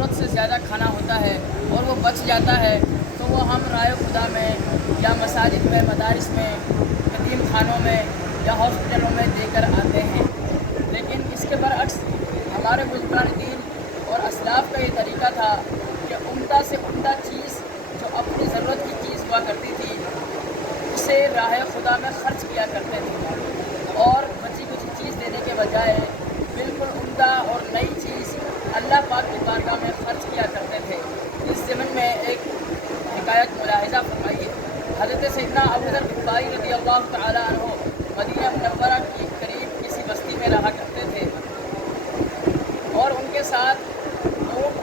ضرورت سے زیادہ کھانا ہوتا ہے اور وہ بچ جاتا ہے تو وہ ہم رائے خدا میں یا مساجد میں، مدارس میں، یتیم خانوں میں یا ہاسپٹلوں میں دے کر آتے ہیں۔ لیکن اس کے برعکس ہمارے بزرگان دین اور اسلاف کا یہ طریقہ تھا کہ عمدہ سے عمدہ چیز جو اپنی ضرورت کی چیز ہوا کرتی تھی اسے راہ خدا میں خرچ کیا کرتے تھے، اور بچی کچھ چیز دینے کے بجائے بالکل عمدہ اور نئی چیز اللہ پاک کی بارگاہ میں خرچ کیا کرتے تھے۔ اس ضمن میں ایک حکایت ملاحظہ فرمائیے۔ حضرت سیدنا ابوذر غفاری رضی اللہ تعالیٰ عنہ مدینہ منورہ کے قریب کسی بستی میں رہا کرتے تھے، اور ان کے ساتھ اونٹ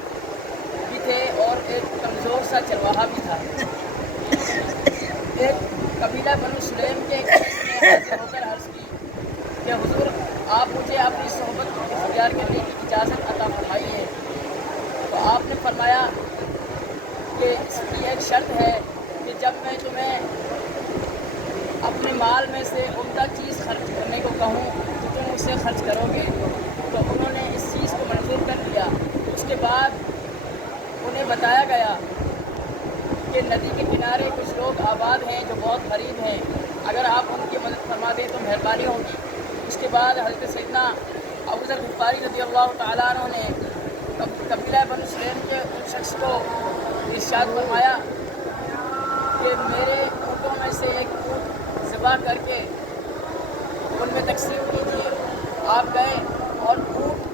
بھی تھے اور ایک کمزور سا چرواہا بھی تھا۔ ایک قبیلہ بنو سلیم کے نے حاضر ہو کر عرض کی کہ حضور آپ مجھے اپنی صحبت اختیار کرنے کی اجازت عطا فرمائیے۔ تو آپ نے فرمایا کہ اس کی ایک شرط ہے کہ جب میں تمہیں اپنے مال میں سے عمدہ چیز خرچ کرنے کو کہوں تو تم اسے خرچ کرو گے۔ تو انہوں نے اس چیز کو منظور کر لیا۔ اس کے بعد انہیں بتایا گیا کہ ندی کے کنارے کچھ لوگ آباد ہیں جو بہت غریب ہیں، اگر آپ ان کی مدد فرما دیں تو مہربانی ہوگی۔ اس کے بعد حضرت سیدنا ابوذر غفاری رضی اللہ تعالیٰ عنہ نے قبیلہ بنو سلیم کے ان شخص کو ارشاد فرمایا کہ میرے اونٹوں میں سے ایک اونٹ ذبح کر کے ان میں تقسیم کیجیے۔ آپ گئے اور اونٹ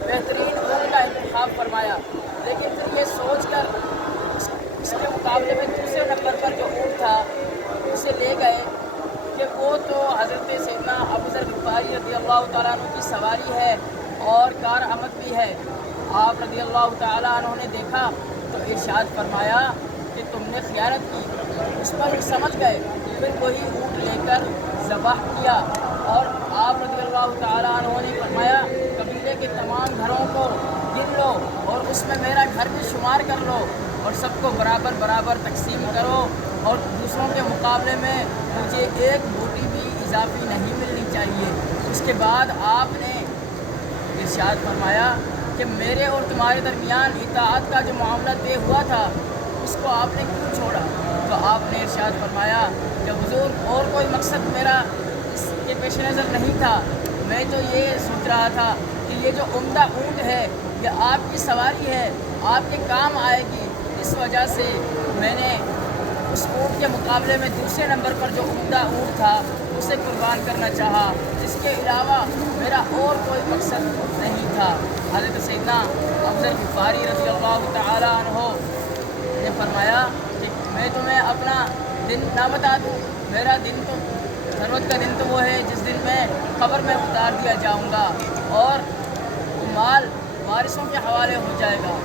بہترین اونٹ کا انتخاب فرمایا، لیکن پھر یہ سوچ کر اس کے مقابلے میں دوسرے نمبر پر جو اونٹ تھا اسے لے گئے کہ وہ تو حضرت سیدنا ابوذر غفاری رضی اللہ تعالیٰ عنہ کی سواری ہے اور کارآمد بھی ہے۔ آپ رضی اللہ تعالیٰ عنہ نے دیکھا تو ارشاد فرمایا کہ تم نے خیانت کی۔ اس پر سمجھ گئے، پھر وہی اونٹ لے کر ذبح کیا، اور آپ رضی اللہ تعالیٰ عنہ نے فرمایا قبیلے کے تمام گھروں کو گن لو اور اس میں میرا گھر بھی شمار کر لو اور سب کو برابر برابر تقسیم کرو، اور دوسروں کے مقابلے میں مجھے ایک بوٹی بھی اضافی نہیں ملنی چاہیے۔ اس کے بعد آپ نے ارشاد فرمایا کہ میرے اور تمہارے درمیان اطاعت کا جو معاملہ طے ہوا تھا اس کو آپ نے کیوں چھوڑا؟ تو آپ نے ارشاد فرمایا کہ حضور اور کوئی مقصد میرا اس کے پیش نظر نہیں تھا، میں تو یہ سوچ رہا تھا کہ یہ جو عمدہ اونٹ ہے یہ آپ کی سواری ہے، آپ کے کام آئے گی، اس وجہ سے میں نے اس اونٹ کے مقابلے میں دوسرے نمبر پر جو عمدہ اونٹ تھا اسے قربان کرنا چاہا، اس کے علاوہ میرا اور کوئی مقصد نہیں تھا۔ حضرت سیدنا ابوذر غفاری رضی اللہ تعالیٰ عنہ نے فرمایا کہ میں تمہیں اپنا دن نہ بتا دوں، میرا دن تو ضرورت کا دن تو وہ ہے جس دن میں قبر میں اتار دیا جاؤں گا اور مال وارثوں کے حوالے ہو جائے گا۔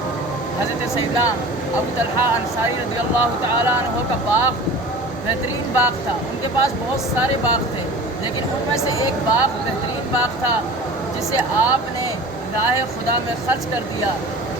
حضرت سیدنا ابو طلحہ انصاری رضی اللہ تعالیٰ عنہ کا باغ بہترین باغ تھا، ان کے پاس بہت سارے باغ تھے، لیکن ان میں سے ایک باغ بہترین باغ تھا جسے آپ نے راہ خدا میں خرچ کر دیا،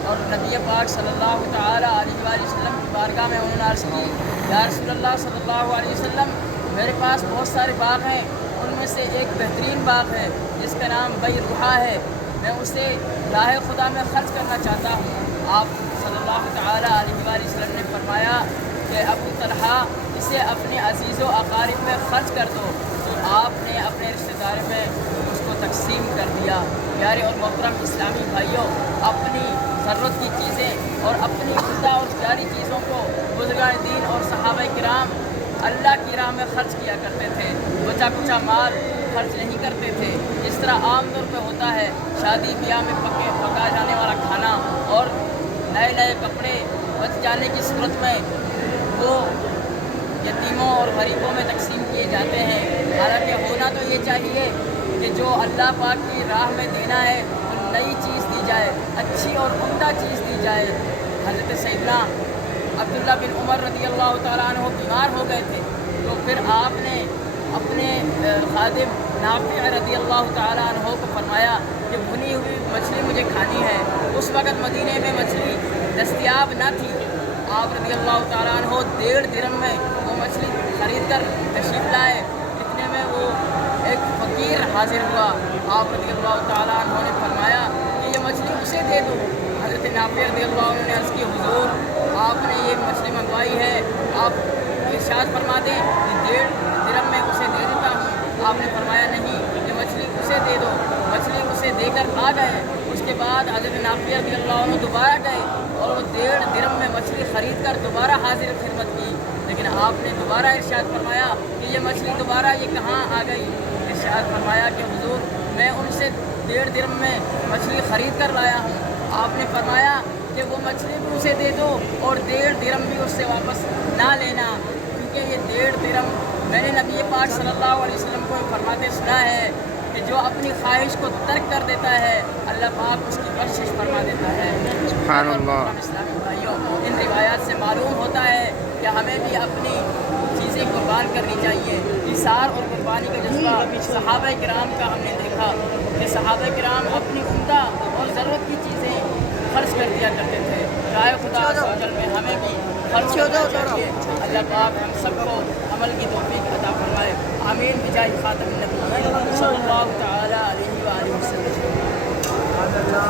اور نبی پاک صلی اللہ تعالیٰ علیہ وآلہ وسلم کی بارگاہ میں انہوں نے عرض کی یا رسول اللہ صلی اللہ علیہ وسلم میرے پاس بہت سارے باغ ہیں، ان میں سے ایک بہترین باغ ہے جس کا نام بیروحہ ہے، میں اسے راہ خدا میں خرچ کرنا چاہتا ہوں۔ آپ صلی اللہ تعالیٰ علیہ وآلہ وسلم نے فرمایا کہ ابو طلحہ اسے اپنے عزیز و اقارب میں خرچ کر دو، تو آپ نے اپنے رشتہ دار میں اس کو تقسیم کر دیا۔ پیارے اور محترم اسلامی بھائیوں، اپنی ضرورت کی چیزیں اور اپنی عمدہ اور پیاری چیزوں کو بزرگان دین اور صحابہ کرام اللہ کی راہ میں خرچ کیا کرتے تھے، بچا کچا مال خرچ نہیں کرتے تھے۔ جس طرح عام طور پہ ہوتا ہے شادی بیاہ میں پکا جانے والا کھانا اور نئے نئے کپڑے بچ جانے کی صورت میں وہ یتیموں اور غریبوں میں تقسیم کیے جاتے ہیں، حالانکہ ہونا تو یہ چاہیے کہ جو اللہ پاک کی راہ میں دینا ہے وہ نئی چیز دی جائے، اچھی اور عمدہ چیز دی جائے۔ حضرت سیدنا عبداللہ بن عمر رضی اللہ تعالیٰ عنہ بیمار ہو گئے تھے، تو پھر آپ نے اپنے خادم نافع رضی اللہ تعالیٰ عنہ کو فرمایا کہ بھنی ہوئی مچھلی مجھے کھانی ہے۔ اس وقت مدینے میں مچھلی دستیاب نہ تھی، آپ رضی اللہ تعالیٰ عنہ 1.5 درہم میں وہ مچھلی خرید کر تشریف لائے، اتنے میں وہ ایک فقیر حاضر ہوا۔ آپ رضی اللہ تعالیٰ عنہ نے فرمایا کہ یہ مچھلی اسے دے دو۔ حضرت حضرت نافع رضی اللہ عنہ نے عرض کی حضور آپ نے یہ مچھلی منگوائی ہے، آپ ارشاد فرما دیں کہ 1.5 درہم میں اسے دے دیتا ہوں۔ آپ نے فرمایا نہیں، یہ مچھلی اسے دے دو۔ مچھلی اسے دے کر آ گئے۔ اس کے بعد حضرت نافع رضی اللہ عنہ دوبارہ گئے اور وہ 1.5 درہم میں مچھلی خرید کر دوبارہ حاضر خدمت کی، لیکن آپ نے دوبارہ ارشاد فرمایا کہ یہ مچھلی دوبارہ یہ کہاں آ گئی؟ ارشاد فرمایا کہ حضور میں ان سے 1.5 درہم میں مچھلی خرید کر لایا ہوں۔ آپ نے فرمایا کہ وہ مچھلی بھی اسے دے دو اور 1.5 درہم بھی اس سے واپس نہ لینا، کیونکہ یہ 1.5 درہم میں نے نبی پاک صلی اللہ علیہ وسلم کو فرماتے سنا ہے کہ جو اپنی خواہش کو ترک کر دیتا ہے اللہ پاک اس کی بخشش فرما دیتا ہے۔ سبحان اللہ۔ اسلامی بھائیوں، ان روایات سے معلوم ہوتا ہے کہ ہمیں بھی اپنی چیزیں قربان کرنی چاہیے۔ ایثار اور قربانی کا جذبہ صحابہ کرام کا ہم نے دیکھا کہ صحابہ کرام اپنی عمدہ اور ضرورت کی چیزیں خرچ کر دیا کرتے تھے۔ رائے خدا عز و جل میں ہمیں بھی خرچ کرنا چاہیے۔ اللہ پاک ہم سب کو عمل کی توفیق عطا فرمائے۔ آمین بجاہ خاتم النبیین صلی اللہ تعالی علیہ وآلہ وسلم۔